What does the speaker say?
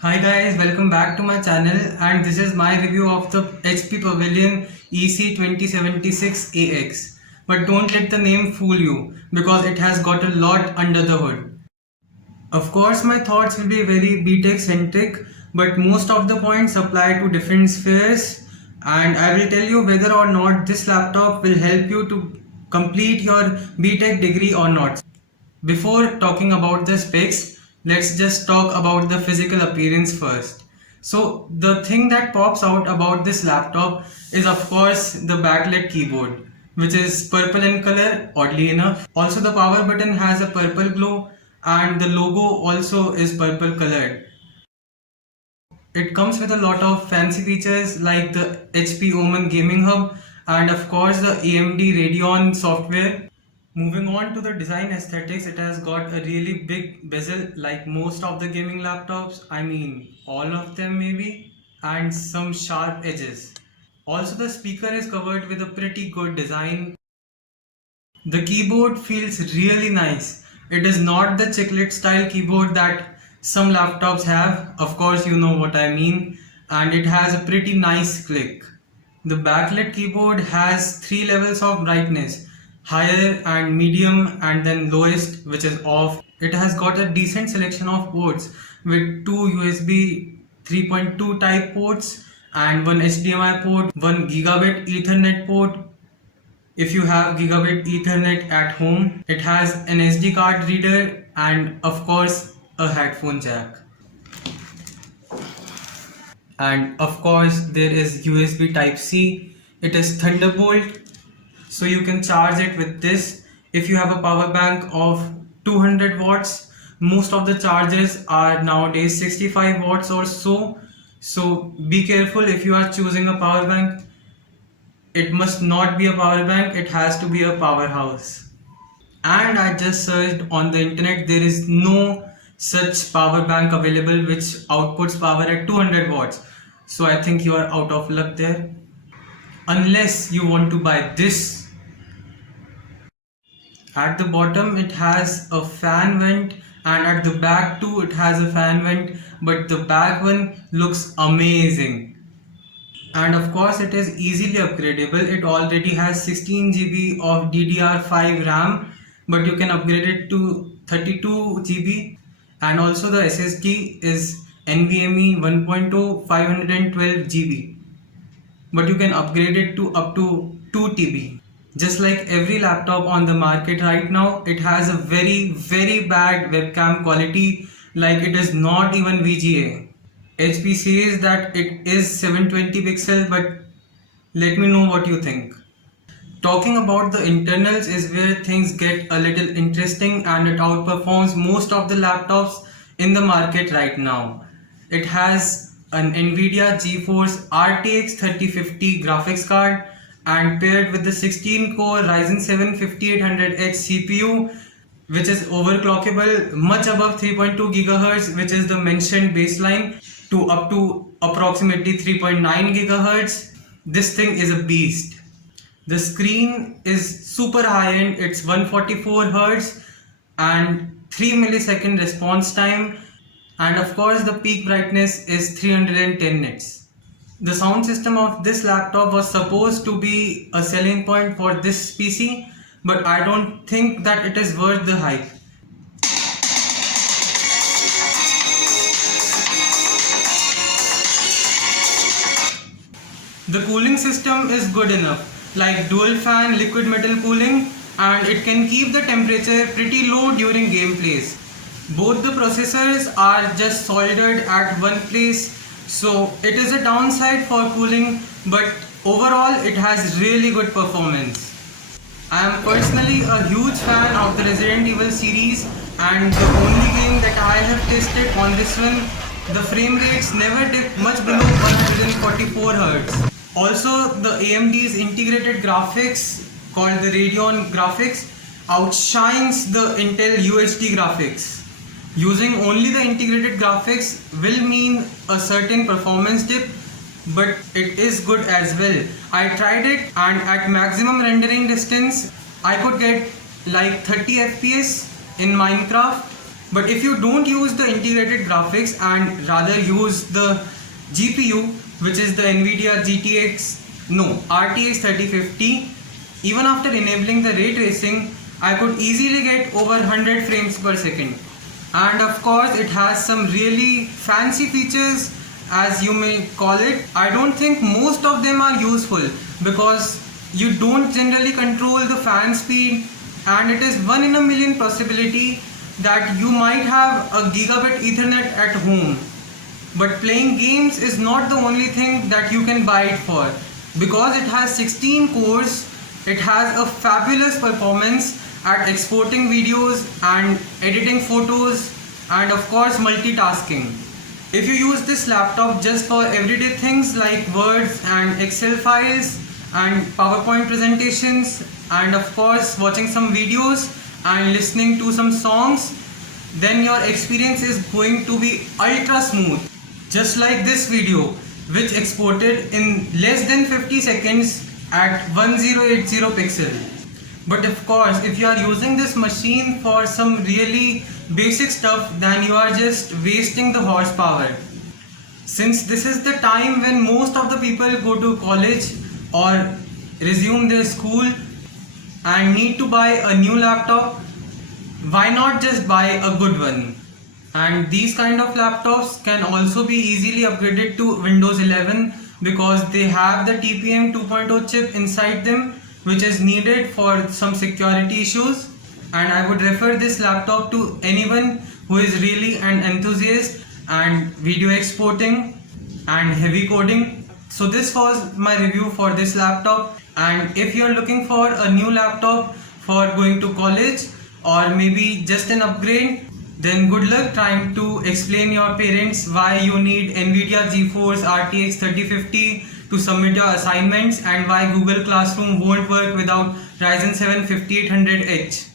Hi guys, welcome back to my channel, and this is my review of the HP Pavilion EC2076AX. But don't let the name fool you because it has got a lot under the hood. Of course, my thoughts will be very BTech centric, but most of the points apply to different spheres, and I will tell you whether or not this laptop will help you to complete your BTech degree or not. Before talking about the specs, let's just talk about the physical appearance first. So the thing that pops out about this laptop is of course the backlit keyboard, which is purple in color, oddly enough. Also the power button has a purple glow and the logo also is purple colored. It comes with a lot of fancy features like the HP Omen Gaming Hub and of course the AMD Radeon software. Moving on to the design aesthetics, it has got a really big bezel like most of the gaming laptops. I mean, all of them maybe, and some sharp edges. Also, the speaker is covered with a pretty good design. The keyboard feels really nice. It is not the chiclet style keyboard that some laptops have. Of course, you know what I mean. And it has a pretty nice click. The backlit keyboard has three levels of brightness, higher and medium and then lowest, which is off. It has got a decent selection of ports with two USB 3.2 type ports and one HDMI port, one gigabit Ethernet port. If you have gigabit Ethernet at home, it has an SD card reader and of course a headphone jack. And of course there is USB type C. It is Thunderbolt, so you can charge it with this. If you have a power bank of 200 watts, most of the chargers are nowadays 65 watts or so be careful if you are choosing a power bank. It must not be a power bank, it has to be a powerhouse. And I just searched on the internet, there is no such power bank available which outputs power at 200 watts. So I think you are out of luck there. Unless you want to buy this. At the bottom it has a fan vent and at the back too it has a fan vent, but the back one looks amazing. And of course it is easily upgradable. It already has 16 GB of DDR5 RAM, but you can upgrade it to 32 GB, and also the SSD is NVMe 1.2 512 GB, but you can upgrade it to up to 2 TB. Just like every laptop on the market right now, it has a very bad webcam quality, like it is not even VGA. HP says that it is 720 pixel, but let me know what you think. Talking about the internals is where things get a little interesting and it outperforms most of the laptops in the market right now. It has an Nvidia GeForce RTX 3050 graphics card and paired with the 16 core Ryzen 7 5800H CPU, which is overclockable much above 3.2 GHz, which is the mentioned baseline, to up to approximately 3.9 GHz. This thing is a beast. The screen is super high end, it's 144 Hz and 3 millisecond response time, and of course the peak brightness is 310 nits. The sound system of this laptop was supposed to be a selling point for this PC, but I don't think that it is worth the hype. The cooling system is good enough, like dual fan liquid metal cooling, and it can keep the temperature pretty low during gameplays. Both the processors are just soldered at one place, so it is a downside for cooling, but overall it has really good performance. I am personally a huge fan of the Resident Evil series, and the only game that I have tested on this one, the frame rates never dip much below 144 Hz. Also, the AMD's integrated graphics called the Radeon graphics outshines the Intel UHD graphics. Using only the integrated graphics will mean a certain performance dip, but it is good as well. I tried it and at maximum rendering distance I could get like 30 FPS in Minecraft, But if you don't use the integrated graphics and rather use the GPU, which is the NVIDIA RTX 3050, even after enabling the ray tracing, I could easily get over 100 frames per second. And of course, it has some really fancy features, as you may call it. I don't think most of them are useful because you don't generally control the fan speed, and it is 1 in a million possibility that you might have a gigabit Ethernet at home. But playing games is not the only thing that you can buy it for. Because it has 16 cores, it has a fabulous performance at exporting videos and editing photos, and of course multitasking. If you use this laptop just for everyday things like Words and Excel files and PowerPoint presentations, and of course watching some videos and listening to some songs, then your experience is going to be ultra smooth. Just like this video, which exported in less than 50 seconds at 1080 pixel. But of course, if you are using this machine for some really basic stuff, then you are just wasting the horsepower. Since this is the time when most of the people go to college or resume their school and need to buy a new laptop, why not just buy a good one? And these kind of laptops can also be easily upgraded to Windows 11 because they have the TPM 2.0 chip inside them, which is needed for some security issues. And I would refer this laptop to anyone who is really an enthusiast and video exporting and heavy coding. So this was my review for this laptop, and if you are looking for a new laptop for going to college or maybe just an upgrade, then good luck trying to explain your parents why you need NVIDIA GeForce RTX 3050 to submit your assignments and why Google Classroom won't work without Ryzen 7 5800H.